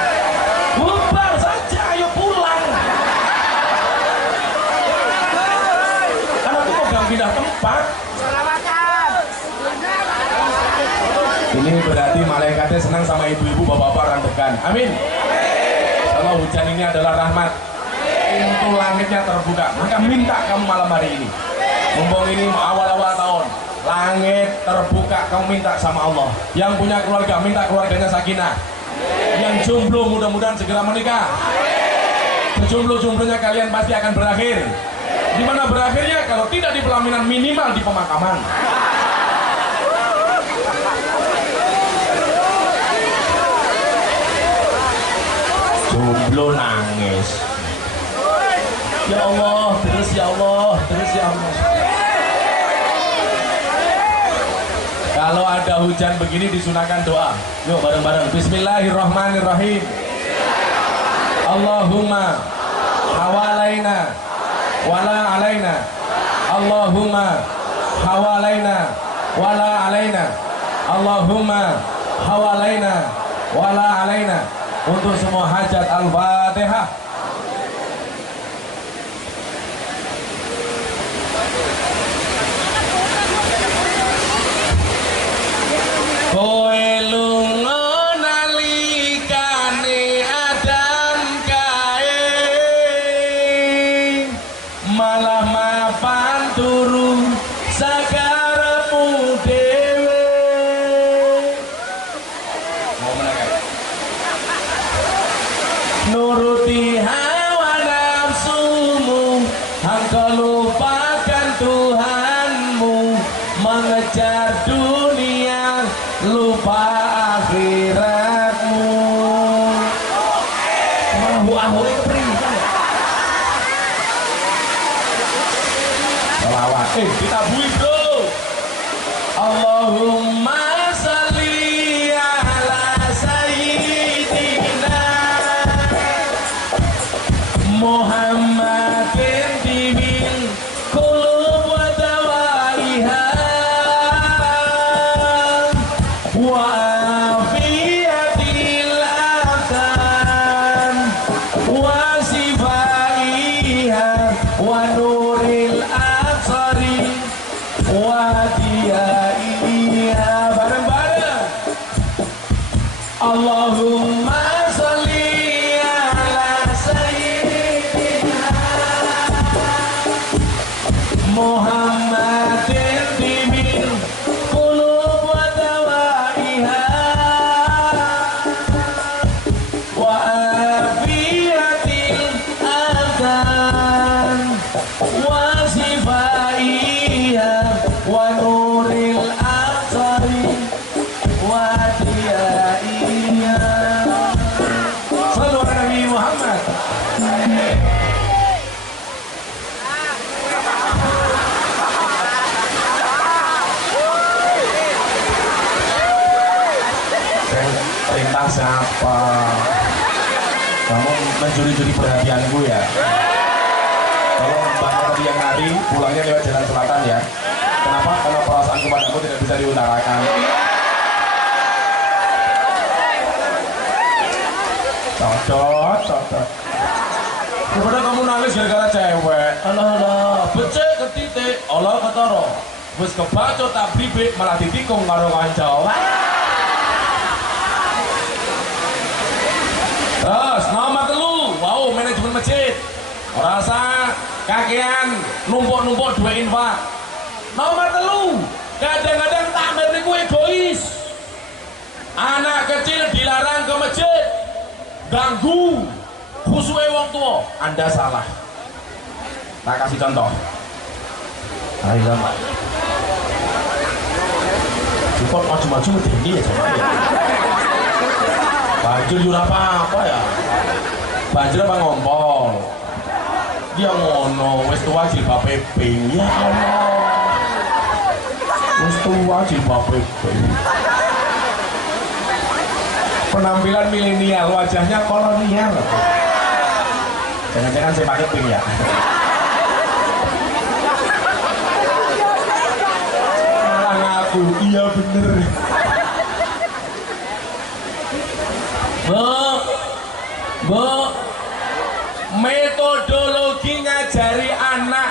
pindah tempat. Selamatkan. Ini berarti malaikatnya senang sama ibu-ibu, bapak-bapak rantekan. Amin. Kalau hujan ini adalah rahmat, pintu langitnya terbuka, maka minta kamu malam hari ini. Mumpung ini awal-awal tahun, langit terbuka, kamu minta sama Allah. Yang punya keluarga, minta keluarganya sakinah. Yang jomblo mudah-mudahan segera menikah. Jomblo-jomblonya kalian pasti akan berakhir. Di mana berakhirnya? Kalau tidak di pelaminan, minimal di pemakaman. Jomblo nangis. Ya Allah, terus ya Allah, terus ya Allah. Kalau ada hujan begini disunahkan doa. Yuk bareng-bareng. Bismillahirrahmanirrahim. Allahumma hawalaina wala alaina. Allahumma hawalaina wala alaina. Allahumma hawalaina wala alaina. Untuk semua hajat Al-Fatihah. Kowe lunga nalikane Adam kae, malah mapan turu sakarepmu dhewe. Mau menangkai nuruti hawa nafsumu, engkau lupakan Tuhanmu, mengejar dunia, lupa akhiratmu. Wahu itu perintah. Selawat, ditabui bro. Allahumma sholli ala sayyidina Muhammadin dibil qulub wa dawaiha wa afiyatil abdan wa sifaiha wa nuril absari wa diyaiha. Bareng-bareng. Allahumma sholli ala sayyidina Muhammadin dibil qulub wa dawaiha wa afiyatil abdan wa sifaiha wa nuril absari wa diyaiha. Sallu ala Nabi Muhammad. Perintah siapa? Kamu mencuri-curi perhatianku ya? Kalau banyak tadi yang hari pulangnya lewat jalan selatan ya. Kenapa? Karena perasaanku padamu tidak bisa diutarakan. Cocok. Daripada kamu nangis gara-gara cewek. Alah, becek ke titik, Allah ketara. Wis kebaco tak bribik malah ditikung karo kanca. Terus nomor telu, wow, manajemen masjid. Rasa kakean numpuk-numpuk dua infak. Nomor telu, kadang-kadang takmir niku egois. Anak kecil dilarang ke masjid, ganggu khususnya wong tua. Anda salah. Tak kasih contoh. Ayo Pak. Cukup maju-maju tinggi ya coba ya. Banjir jurah apa ya? Banjir apa ngompol? Dia ngono, wis tua jilbab ping. Ya Allah. Wis tua jilbab ping. Penampilan milenial, wajahnya kolonial. Jangan-jangan saya pakai pink ya. Malah ngaku, iya bener. Bu, metodologi ngajari anak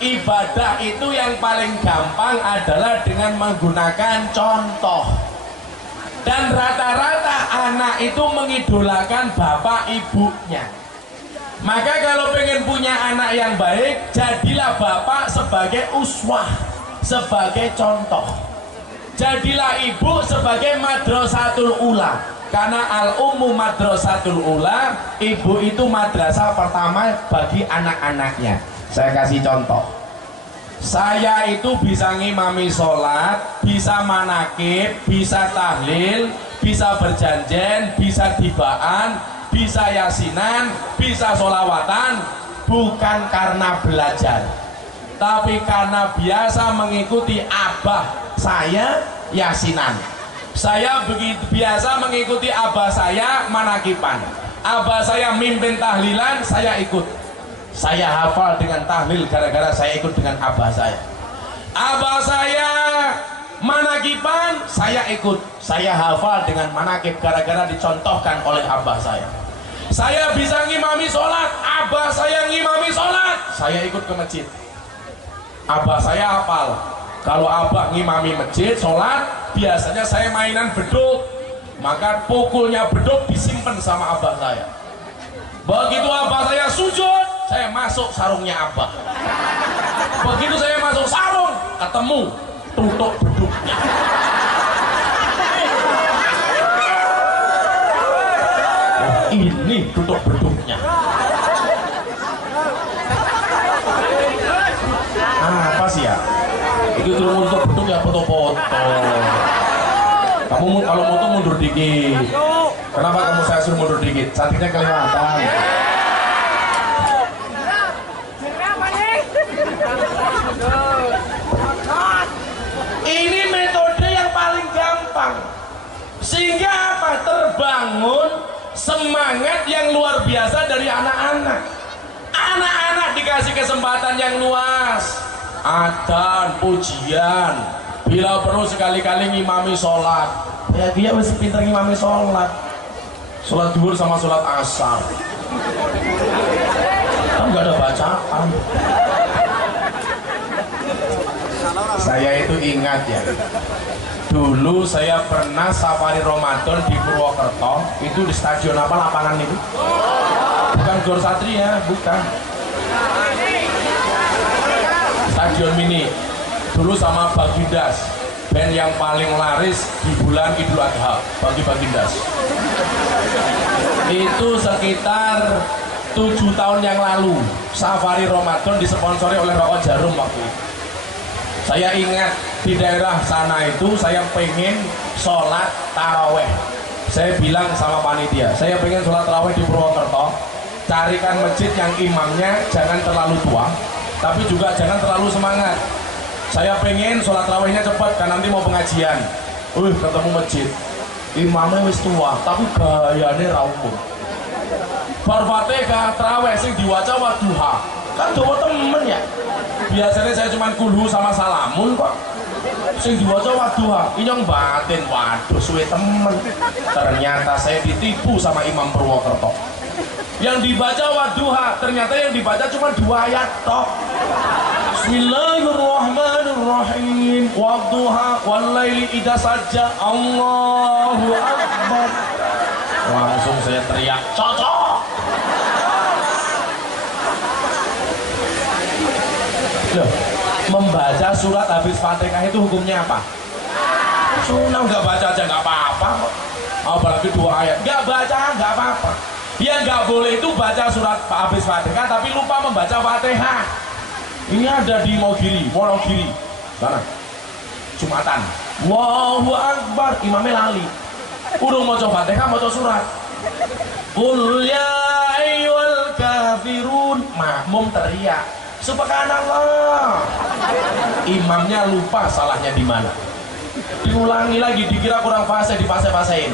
ibadah itu yang paling gampang adalah dengan menggunakan contoh. Dan rata-rata anak itu mengidolakan bapak ibunya. Maka kalau pengen punya anak yang baik, jadilah bapak sebagai uswah, sebagai contoh. Jadilah ibu sebagai madrasatul ula. Karena al-ummu madrasatul ula, ibu itu madrasah pertama bagi anak-anaknya. Saya kasih contoh. Saya itu bisa ngimami sholat, bisa manakib, bisa tahlil, bisa berjanjen, bisa tibaan, bisa yasinan, bisa sholawatan, bukan karena belajar, tapi karena biasa mengikuti abah saya yasinan. Saya begitu biasa mengikuti abah saya manakiban. Abah saya mimpin tahlilan, saya ikut. Saya hafal dengan tahlil gara-gara saya ikut dengan abah saya. Abah saya manakiban, saya ikut. Saya hafal dengan manakib gara-gara dicontohkan oleh abah saya. Saya bisa ngimami sholat, abah saya ngimami sholat, saya ikut ke masjid. Abah saya hafal. Kalau abah ngimami masjid sholat, biasanya saya mainan beduk, maka pukulnya beduk disimpan sama abah saya. Begitu abah saya sujud, saya masuk sarungnya abah. Begitu saya masuk sarung, ketemu tutup beduknya. Oh, ini tutup beduknya. Apa sih ya? Itu dulu untuk beduk ya foto-foto. Kamu kalau foto mundur dikit. Kenapa kamu saya suruh mundur dikit? Cantiknya kelihatan. Ini metode yang paling gampang. Sehingga apa? Terbangun semangat yang luar biasa dari anak-anak. Anak-anak dikasih kesempatan yang luas. Adzan, pujian, bila perlu sekali-kali ngimami sholat. Ya dia masih pintar ngimami sholat. Sholat duhur sama sholat asar. Kan nggak ada bacaan. Saya itu ingat ya. Dulu saya pernah safari Ramadan di Purwokerto. Itu di stadion apa lapangan itu? Bukan Gor Satria, bukan. Stadion Mini. Dulu sama Bagindas, band yang paling laris di bulan Idul Adha, bagi Bagindas. Itu sekitar 7 tahun yang lalu, safari Ramadan disponsori oleh Rokok Jarum waktu itu. Saya ingat di daerah sana itu saya pengen sholat taraweh. Saya bilang sama panitia, saya pengen sholat taraweh di Purwokerto. Carikan masjid yang imamnya jangan terlalu tua, tapi juga jangan terlalu semangat. Saya pengen sholat tarawehnya cepat, kan nanti mau pengajian. Ketemu masjid, imamnya wis tua, tapi gayane ra umum. Bar Fatihah taraweh sing diwaca wadduha. Kan dawa temen ya. Biasanya saya cuma kulhu sama salamun kok. Sing diwaca wadduha, inyong batin, waduh suwe temen. Ternyata saya ditipu sama Imam Purwokerto. Yang dibaca wadduha, ternyata yang dibaca cuma 2 ayat tok. Bismillahirrahmanirrahim. Wadduha walaili idza sajja. Allahu akbar. Langsung saya teriak, cocok. Loh, membaca surat habis Fatihah itu hukumnya apa? Sunnah, nggak baca aja nggak apa-apa kok. Apalagi 2 ayat, nggak baca nggak apa-apa. Yang nggak boleh itu baca surat habis Fatihah tapi lupa membaca Fatihah. Ini ada di Wonogiri sana, Jumatan. Allahu Akbar, imamnya lali. Urung maca Fatihah, maca surat. Qul ya ayyuhal kafirun, makmum teriak subhanallah. Imamnya lupa salahnya di mana. Diulangi lagi, dikira kurang fase, dipase-pasein.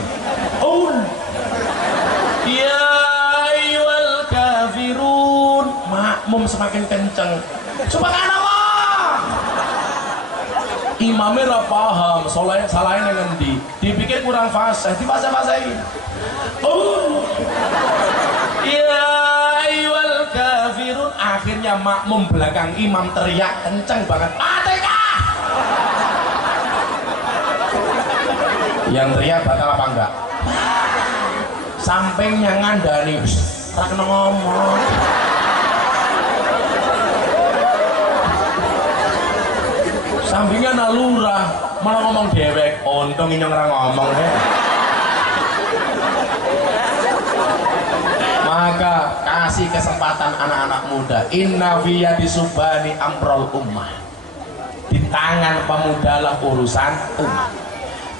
Ya ayyuhal kafirun, makmum semakin kenceng. Subhanallah. Imamnya ora paham salahnya ngendi. Dipikir kurang fase, dipase-pasein. Ya ayyuhal kafirun, Akhirnya makmum belakang imam teriak kenceng banget, Fatihah. Yang teriak batal apa enggak? Sampingnya ngandani, ora kena ngomong. Sampingnya nalurah malah ngomong dewek, untung inyong ora ngomong ya. Maka kasih kesempatan anak-anak muda, inna fiyadi subani amrul ummah, di tangan pemuda lah urusan umat.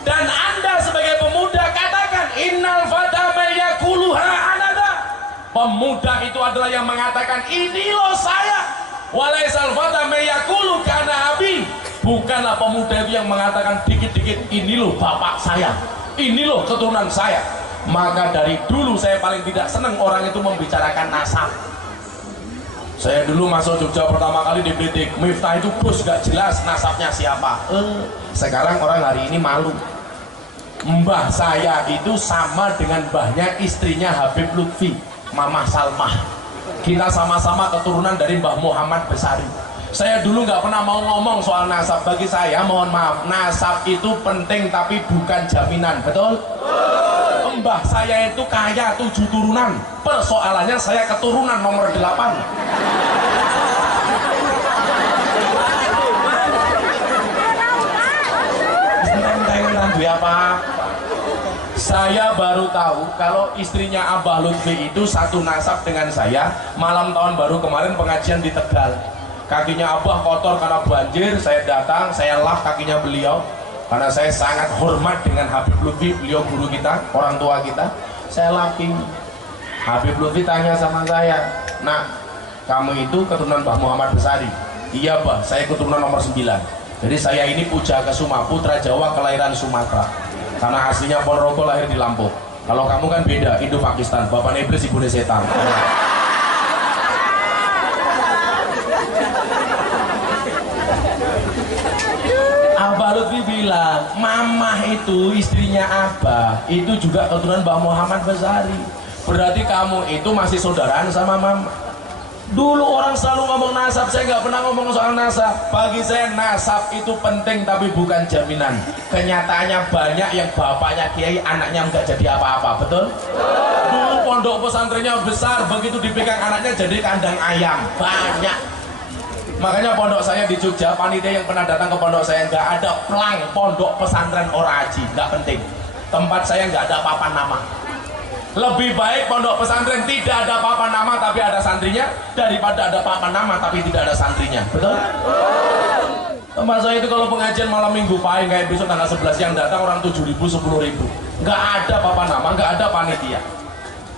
Dan anda sebagai pemuda katakan innal fata mayakuluha anada, pemuda itu adalah yang mengatakan ini loh saya, walaisal fata mayakulu kana abi, bukanlah pemuda itu yang mengatakan dikit-dikit ini loh bapak saya, ini loh keturunan saya. Maka dari dulu saya paling tidak senang orang itu membicarakan nasab. Saya dulu masuk Jogja pertama kali dikritik, Miftah itu bos gak jelas nasabnya siapa. Sekarang orang hari ini malu. Mbah saya itu sama dengan mbahnya istrinya Habib Lutfi, Mama Salmah. Kita sama-sama keturunan dari Mbah Muhammad Besari. Saya dulu nggak pernah mau ngomong soal nasab. Bagi saya, mohon maaf, nasab itu penting tapi bukan jaminan, betul? Mbah saya itu kaya 7 turunan. Persoalannya saya keturunan nomor 8. Apa? Saya baru tahu kalau istrinya Abah Lutfi itu satu nasab dengan saya. Malam tahun baru kemarin pengajian di Tegal, kakinya Abah kotor karena banjir. Saya datang, saya lap kakinya beliau karena saya sangat hormat dengan Habib Lutfi, beliau guru kita, orang tua kita. Saya lapin. Habib Lutfi tanya sama saya, "Nak, kamu itu keturunan Mbah Muhammad Besari?" "Iya, Bah, saya keturunan nomor 9. Jadi saya ini Puja Kesuma, putra Jawa kelahiran Sumatera. Karena aslinya Ponorogo, lahir di Lampung. Kalau kamu kan beda, Indo Pakistan, bapaknya iblis, ibunya setan." Abah Lutfi bilang, mamah itu istrinya Abah itu juga keturunan Mbah Muhammad Besari. Berarti kamu itu masih saudaraan sama mama. Dulu orang selalu ngomong nasab, saya nggak pernah ngomong soal nasab. Bagi saya nasab itu penting tapi bukan jaminan. Kenyataannya banyak yang bapaknya kiai, anaknya nggak jadi apa-apa, betul? Dulu pondok pesantrennya besar, begitu dipegang anaknya jadi kandang ayam, banyak. Makanya pondok saya di Jogja, panitia yang pernah datang ke pondok saya nggak ada pelang pondok pesantren Oraji, nggak penting. Tempat saya nggak ada papan nama. Lebih baik pondok pesantren tidak ada papan nama tapi ada santrinya daripada ada papan nama tapi tidak ada santrinya, betul? Tempat saya itu kalau pengajian malam minggu pahing kayak besok tanggal 11 yang datang orang 7.000, 10.000, nggak ada papan nama, nggak ada panitia.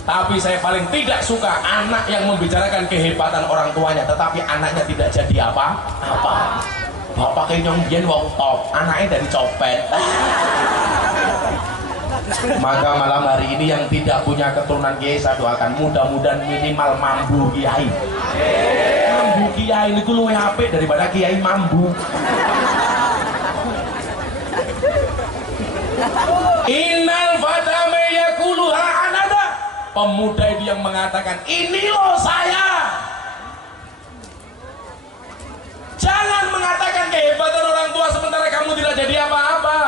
Tapi saya paling tidak suka anak yang membicarakan kehebatan orang tuanya tetapi anaknya tidak jadi apa-apa. Bapak kenyong biyen wong top, anaknya dari copet. Maka malam hari ini yang tidak punya keturunan kiai saya doakan mudah-mudahan minimal mambu kiai. Mambu kiai itu luwih apik daripada kiai mambu. Innal fatame yaquluha anada, pemuda itu yang mengatakan ini loh saya. Jangan mengatakan kehebatan orang tua sementara kamu tidak jadi apa-apa.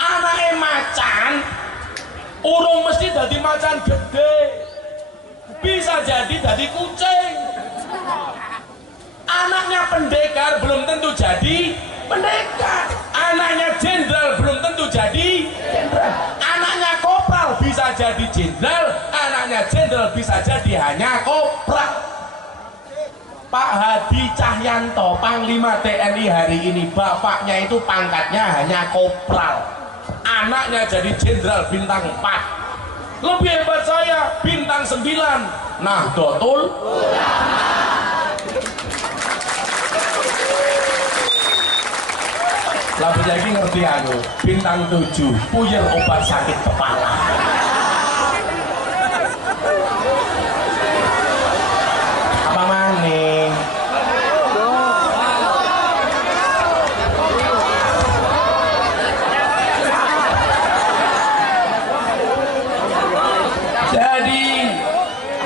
Anaknya macan, urung mesti jadi macan gede, bisa jadi kucing. Anaknya pendekar belum tentu jadi pendekar. Anaknya jenderal belum tentu jadi jenderal. Anaknya kopral bisa jadi jenderal, anaknya jenderal bisa jadi hanya kopral. Pak Hadi Cahyanto, Panglima TNI hari ini, bapaknya itu pangkatnya hanya kopral. Anaknya jadi jenderal bintang 4. Lebih hebat saya, bintang 9. Nahdlatul Ulama. Lagi ngerti aku, bintang 7, puyer obat sakit kepala. Apa maning?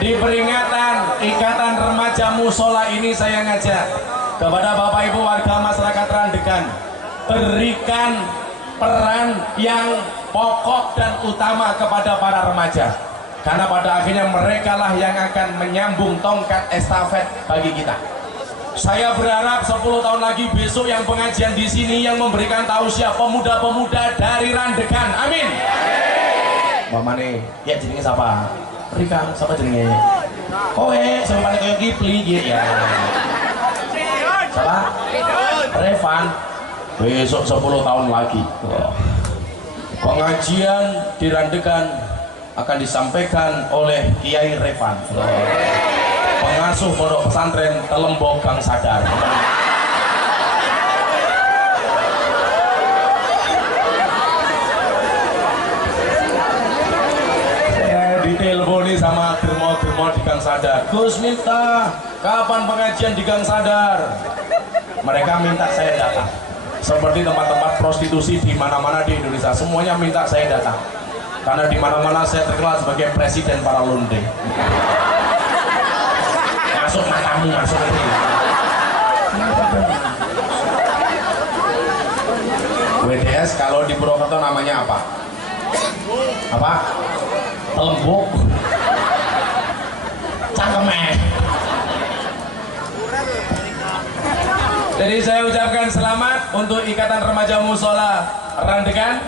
Di peringatan Ikatan Remaja remaja musola ini saya ngajak kepada Bapak Ibu warga masyarakat Randegan, berikan peran yang pokok dan utama kepada para remaja, karena pada akhirnya mereka lah yang akan menyambung tongkat estafet bagi kita. Saya berharap 10 tahun lagi besok yang pengajian di sini yang memberikan tausiah pemuda-pemuda dari Randegan. Amin. Mamane, ya jenenge siapa? Rika, siapa jenenge? Kowe, sama kayak Kipli gitu ya. Siapa? Revan. Besok 10 tahun lagi. Pengajian di Randegan akan disampaikan oleh Kiai Revan, pengasuh pondok pesantren Telembok Gang Sadar. Saya diteleponi sama germo-germo di Gang Sadar, Gus Miftah, kapan pengajian di Gang Sadar? Mereka minta saya datang. Seperti tempat-tempat prostitusi di mana-mana di Indonesia, semuanya minta saya datang. Karena di mana-mana saya terkenal sebagai presiden para londe. Masuk matamu, masuk ini. WDS kalau di Purwokerto namanya apa? Apa? Telembuk. Cangkemeh. Jadi saya ucapkan selamat untuk Ikatan Remaja Musola Randegan.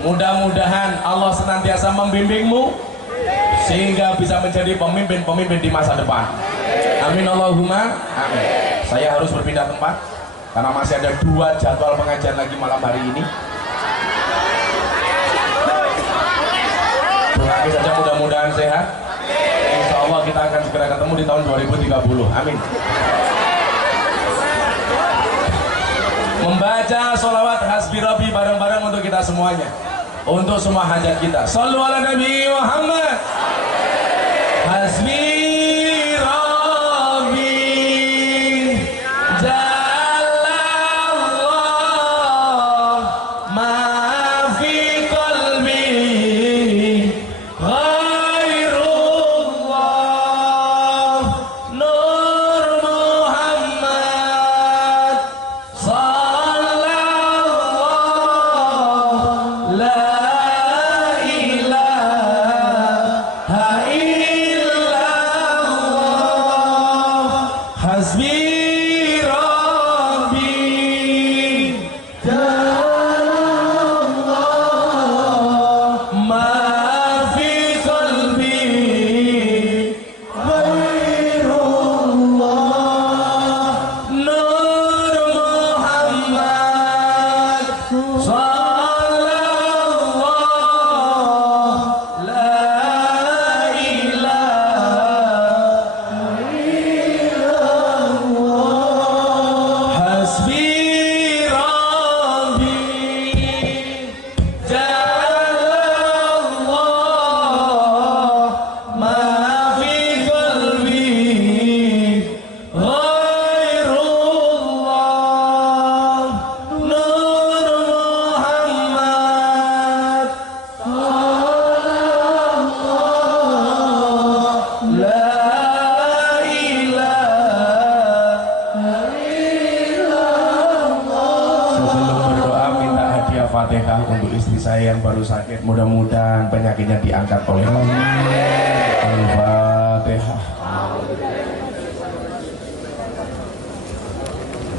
Mudah-mudahan Allah senantiasa membimbingmu sehingga bisa menjadi pemimpin-pemimpin di masa depan. Amin Allahumma amin. Saya harus berpindah tempat karena masih ada 2 jadwal pengajian lagi malam hari ini. Doakan saja mudah-mudahan sehat. Insya Allah kita akan segera ketemu di tahun 2030. Amin. Membaca sholawat hasbi rabbi bareng-bareng untuk kita semuanya, untuk semua hajat kita. Shallu ala Nabi Muhammad. Hasbi rabbi jalallah ma fi qalbi ghairullah nur Muhammad sallallahu la Hasbi Rabbi Jalallah ma fi qalbi ghairullah nur Muhammad sallallahu la Fatihah untuk istri saya yang baru sakit, mudah-mudahan penyakitnya diangkat oleh Allah. Al-Fatihah.